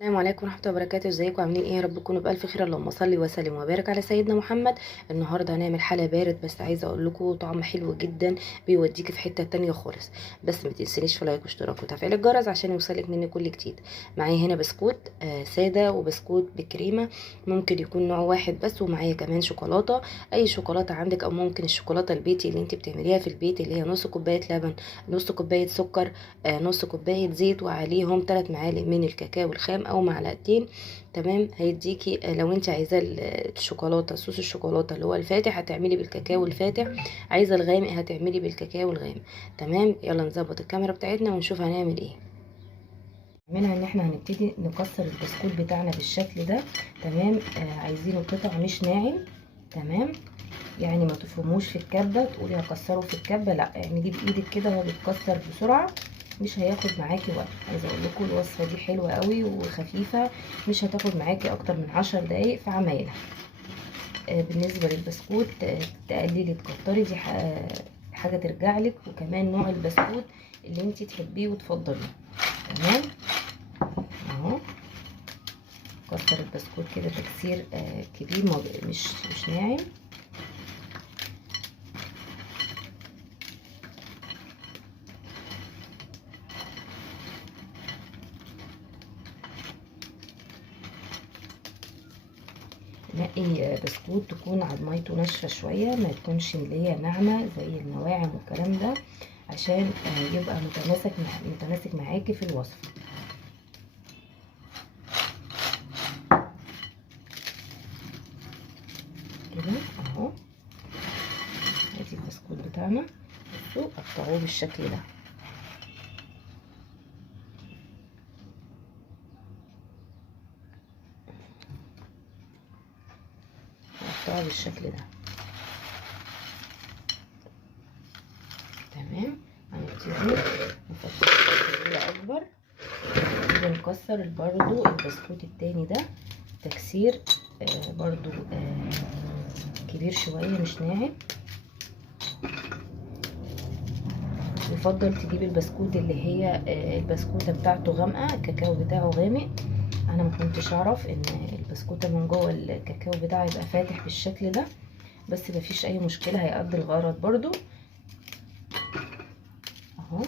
السلام عليكم ورحمة الله وبركاته. ازيكم عاملين ايه؟ يا رب تكونوا بألف خير. اللهم صل وسلم وبارك على سيدنا محمد. النهارده هنعمل حلا بارد، بس عايزه اقول لكم طعم حلو جدا، بيوديكي في حتة تانية خالص. بس ما تنسينيش في لايك واشتراك وتفعيل الجرس عشان يوصلك مني كل جديد. معايا هنا بسكوت سادة وبسكوت بكريمة، ممكن يكون نوع واحد بس، ومعايا كمان شوكولاتة، اي شوكولاتة عندك، او ممكن الشوكولاتة البيتي اللي انت بتعمليها في البيت، اللي هي نص كوباية لبن، نص كوباية سكر، نص كوباية زيت، وعليهم 3 معالق من الكاكاو الخام او معلقتين. تمام، هيديكي لو انت عايزاه الشوكولاته، صوص الشوكولاته اللي هو الفاتح هتعملي بالكاكاو الفاتح، عايزه الغامق هتعملي بالكاكاو الغامق. تمام، يلا نظبط الكاميرا بتاعتنا ونشوف هنعمل ايه. منها ان احنا هنبتدي نكسر البسكوت بتاعنا بالشكل ده. تمام، عايزينه قطع مش ناعم. تمام، يعني ما تفرموش في الكبه تقولي هكسره في الكبه، لا، اعمليه بايدك كده، هو بيتكسر بسرعه، مش هياخد معاكي وقت. عايزه اقول لكم الوصفه دي حلوه قوي وخفيفه، مش هتاخد معاكي اكتر من 10 دقايق في عمايلها. بالنسبه للبسكوت، تقللي تكتري، دي حاجه ترجع لك، وكمان نوع البسكوت اللي انت تحبيه وتفضليه. تمام، اهو كسر البسكوت كده تكسير كبير، مش ناعم. نقي بسكوت تكون عضميته ناشفه شويه، ما تكونش اللي هي ناعمه زي النواعم والكلام ده، عشان يبقى متماسك معاكي في الوصفه. كده اهو، ادي البسكوت بتاعنا، بصوا قطعوه بالشكل ده. قطعوه بالشكل ده. تمام، هنبتدي نفضي تفضيله اكبر، نبتدي نكسر برضو البسكوت التاني ده تكسير برضو كبير شويه، مش ناعم. يفضل تجيب البسكوت اللي هي البسكوته بتاعته غامقه، الكاكاو بتاعه غامق. انا ما كنتش اعرف ان البسكوته من جوه الكاكاو بتاعه يبقى فاتح بالشكل ده، بس مفيش اي مشكله، هيقضي الغرض برضو اهو.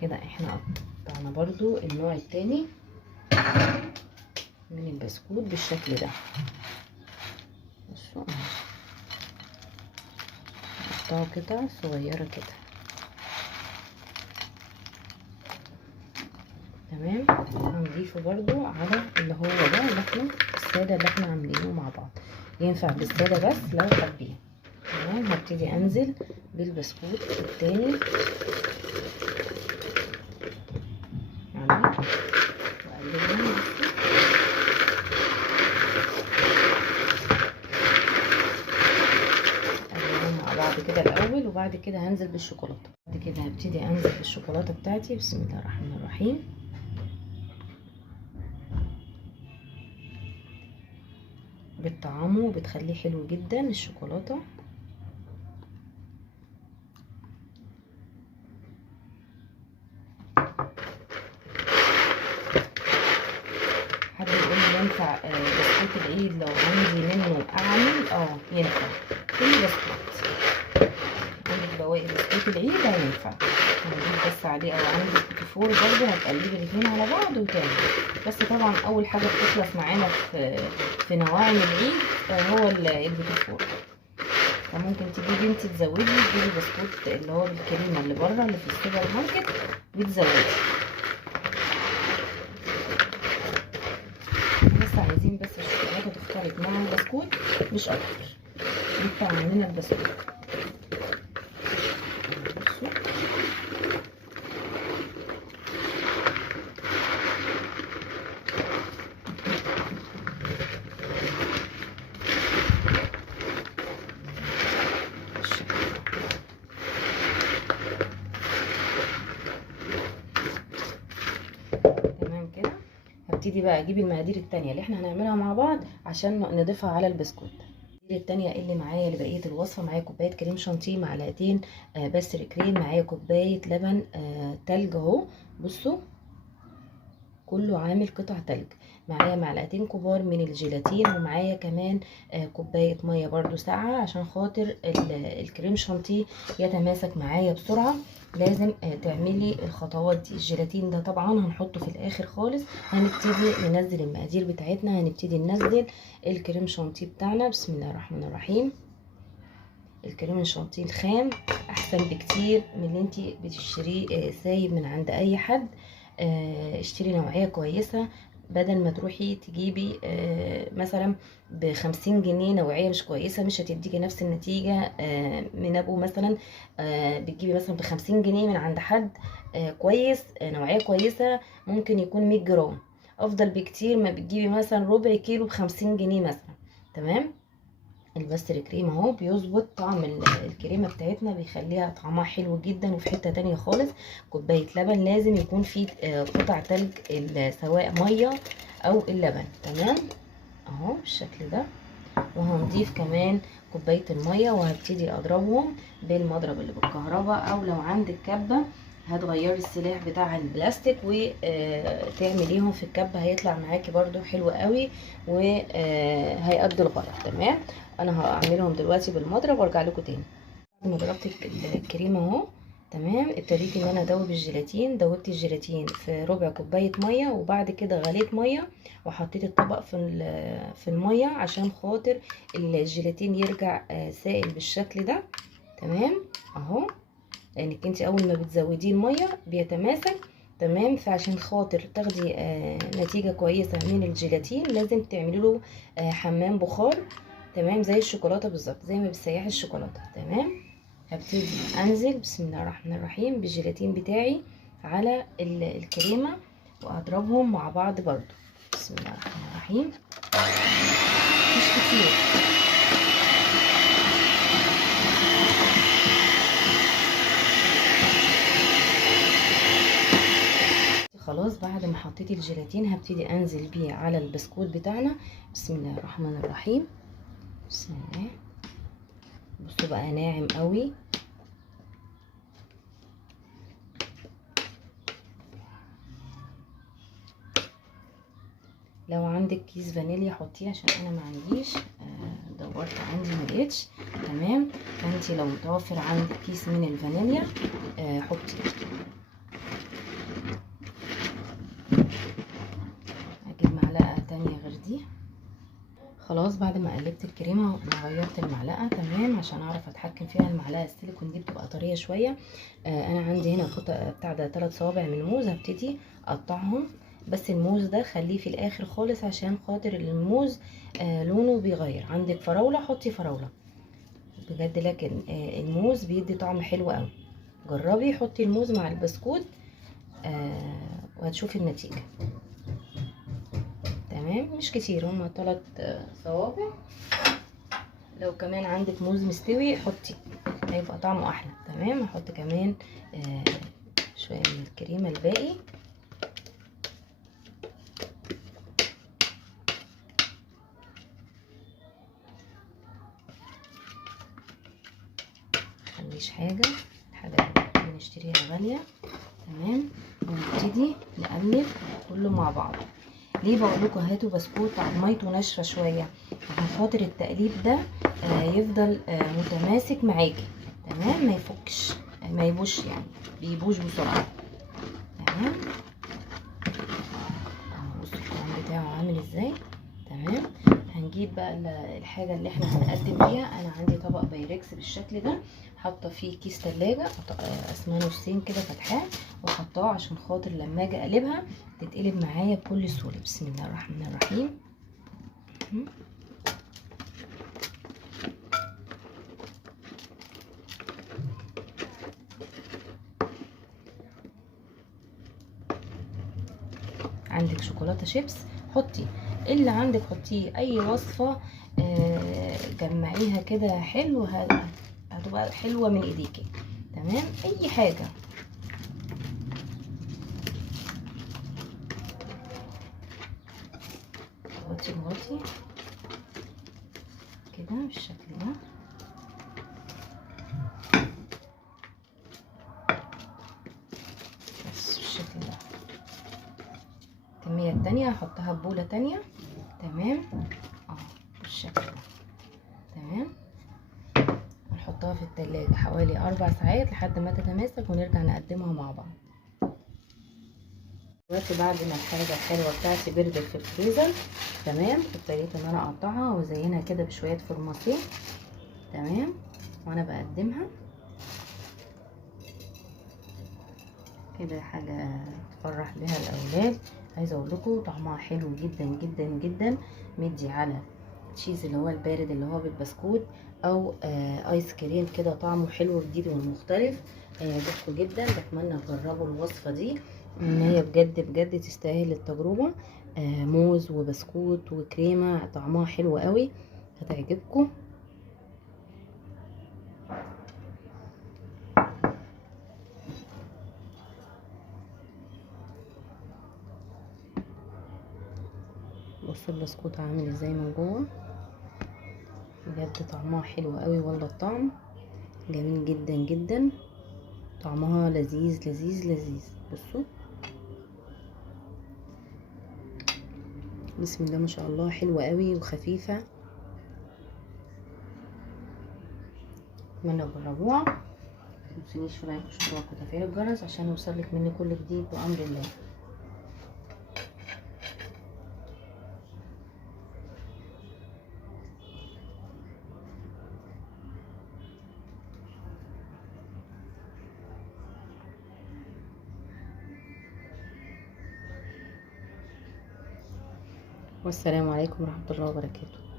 كده احنا قطعنا برضو النوع التاني من البسكوت بالشكل ده. بصوا نقطعه قطع صغيره كده. تمام، هنضيفه برضو على اللي هو ده، اللي احنا الساده اللي احنا عاملينه مع بعض، ينفع بالساده بس لو حابين. تمام، هبتدي انزل بالبسكوت التاني عليه واقلبهم. مع بعض كده الاول، وبعد كده هنزل بالشوكولاته. بعد كده هبتدي انزل بالشوكولاته بتاعتي، بسم الله الرحمن الرحيم. بتطعمه وبتخليه حلو جدا الشوكولاته. حد يقول لي ينفع بسكوت العيد لو عندي منه اعمل؟ ينفع كل بسكوت، عندك بواقي بسكوت العيد هينفع، هنضيف بس عليه، او عندك بيتي فور برضه هتقلبي الاتنين على بعض وتعملي. بس طبعا اول حاجه بتخلص معانا في نواعم العيد هو البيتي فور. فممكن تجيبي انت تجيبي بسكوت اللي هو بالكريمه اللي بره اللي في السوبر ماركت وتزودي. بس عايزين بس الشوكولاته تختلط مع البسكوت مش اكتر، يطلع عندنا البسكوت. هبتدي بقى اجيب المقادير التانية اللي احنا هنعملها مع بعض عشان نضيفها على البسكوت. المقادير التانية اللي معايا لبقية الوصفة: معايا كوباية كريم شانتيه، معلقتين بستر كريم، معايا كوباية لبن تلج اهو، بصوا كله عامل قطع تلج، معايا معلقتين كبار من الجيلاتين، ومعايا كمان كوبايه ميه برضو ساقعه عشان خاطر الكريم شانتيه يتماسك معايا بسرعه. لازم تعملي الخطوات دي. الجيلاتين ده طبعا هنحطه في الاخر خالص. هنبتدي ننزل المقادير بتاعتنا، هنبتدي ننزل الكريم شانتيه بتاعنا. بسم الله الرحمن الرحيم. الكريم الشانتيه الخام احسن بكتير من اللي انتي بتشتريه سايب من عند اي حد. اشتري نوعية كويسة، بدل ما تروحي تجيبي مثلا ب50 جنيه نوعية مش كويسة، مش هتديكي نفس النتيجة من ابو مثلا. بتجيبي مثلا ب50 جنيه من عند حد كويس، نوعية كويسة، ممكن يكون 100 جرام، افضل بكتير ما بتجيبي مثلا ربع كيلو ب50 جنيه مثلا. تمام. البستر كريم اهو بيظبط طعم الكريمه بتاعتنا، بيخليها طعمها حلو جدا وفي حته تانية خالص. كوبايه لبن لازم يكون فيه قطع تلج، سواء ميه او اللبن. تمام اهو بالشكل ده. وهنضيف كمان كوبايه الميه، وهبتدي اضربهم بالمضرب اللي بالكهرباء، او لو عندك كبه هتغيري السلاح بتاع البلاستيك وتعمليهم في الكبه، هيطلع معاكي برضو حلو قوي وهيأدي الغرض. تمام. انا هعملهم دلوقتي بالمضرب وارجع لكم تاني. بعد ما ضربت الكريمه اهو، تمام، ابتديت ان انا ادوب الجيلاتين. دوبت الجيلاتين في ربع كوبايه ميه، وبعد كده غليت ميه وحطيت الطبق في الميه عشان خاطر الجيلاتين يرجع سائل بالشكل ده. تمام اهو، لانك انت اول ما بتزوديه الميه بيتماسك. تمام. فعشان خاطر تاخدي نتيجه كويسه من الجيلاتين لازم تعملي له حمام بخار. تمام، زي الشوكولاته بالظبط، زي ما بتسيحي الشوكولاته. تمام. هبتدي انزل بسم الله الرحمن الرحيم بالجيلاتين بتاعي على الكريمه، واضربهم مع بعض برضو. بسم الله الرحمن الرحيم. مش كتير. خلاص بعد ما حطيت الجيلاتين هبتدي انزل بيه على البسكوت بتاعنا. بسم الله الرحمن الرحيم. بسم الله. بصوا بقى ناعم قوي. لو عندك كيس فانيليا حطيه، عشان انا ما عنديش، دورت عندي ما لقيتش. تمام. فانت لو متوفر عندك كيس من الفانيليا حطيه. هجيب معلقه تانية غير دي. خلاص بعد ما قلبت الكريمه وغيرت المعلقه، تمام، عشان اعرف اتحكم فيها. المعلقه السيليكون دي بتبقى طريه شويه. انا عندي هنا قطع بتاع ده 3 صوابع من الموز، هبتدي اقطعهم. بس الموز ده خليه في الاخر خالص عشان خاطر الموز لونه بيغير. عندك فراوله حطي فراوله بجد، لكن الموز بيدي طعم حلو قوي. جربي حطي الموز مع البسكوت وهتشوفي النتيجه. تمام. مش كتير، هما 3 صوابع. لو كمان عندك موز مستوي حطي، هيبقى طعمه احلى. تمام. هحط كمان شويه من الكريمه الباقي. مخليش حاجه بنشتريها غاليه. تمام. ونبتدي نقلب كله مع بعض. ليه بقول لكم هاتوا بسكوت عضميته ناشفه شويه؟ عشان خاطر التقليب ده يفضل متماسك معاكي. تمام. ما يفكش، ما يبوش، يعني بيبوش بسرعه. تمام. بصوا القوام بتاعه عامل ازاي. تمام. هنجيب بقى الحاجه اللي احنا هنقدم بيها. انا عندي طبق بايركس بالشكل ده، حاطه فيه كيس تلاجة قسماه نصين كده فتحاه، وحطاه عشان خاطر لما اجي اقلبها تتقلب معايا بكل سهوله. بسم الله الرحمن الرحيم. عندك شوكولاته شيبس حطي، اللي عندك حطيه. اي وصفه جمعيها كده حلو، هتبقى حلوه من ايديكي. تمام. اي حاجه. اضغطي كده بالشكل ده. بس بالشكل ده. الكمية التانية هحطها ببولة تانية. تمام اهو بالشكل ده. تمام. هنحطها في التلاجة حوالي 4 ساعات لحد ما تتماسك ونرجع نقدمها مع بعض. دلوقتي بعد ما الحاجة الحلوة بتاعتي بردت في الفريزر، تمام، ابتديت ان انا اقطعها وازينها كده بشوية فورماسيه. تمام. وانا بقدمها كده حاجة تفرح بها الاولاد. عايزه اقول لكم طعمها حلو جدا جدا جدا، مدي على تشيز اللي هو البارد اللي هو بالبسكوت او ايس كريم كده، طعمه حلو جديد ومختلف. هيعجبكم جدا. بتمنى تجربوا الوصفه دي، ان هي بجد بجد تستاهل التجربه. موز وبسكوت وكريمه، طعمها حلو قوي، هتعجبكم. بصوا البسكوت عامل ازاي من جوه، بجد طعمها حلو قوي والله. الطعم جميل جدا جدا، طعمها لذيذ لذيذ لذيذ. بصوا بسم الله ما شاء الله، حلوة قوي وخفيفة. اتمنى تجربوها. متنسونيش في لايك واشتراك وتفعيل الجرس عشان يوصلك مني كل جديد بأمر الله. والسلام عليكم ورحمة الله وبركاته.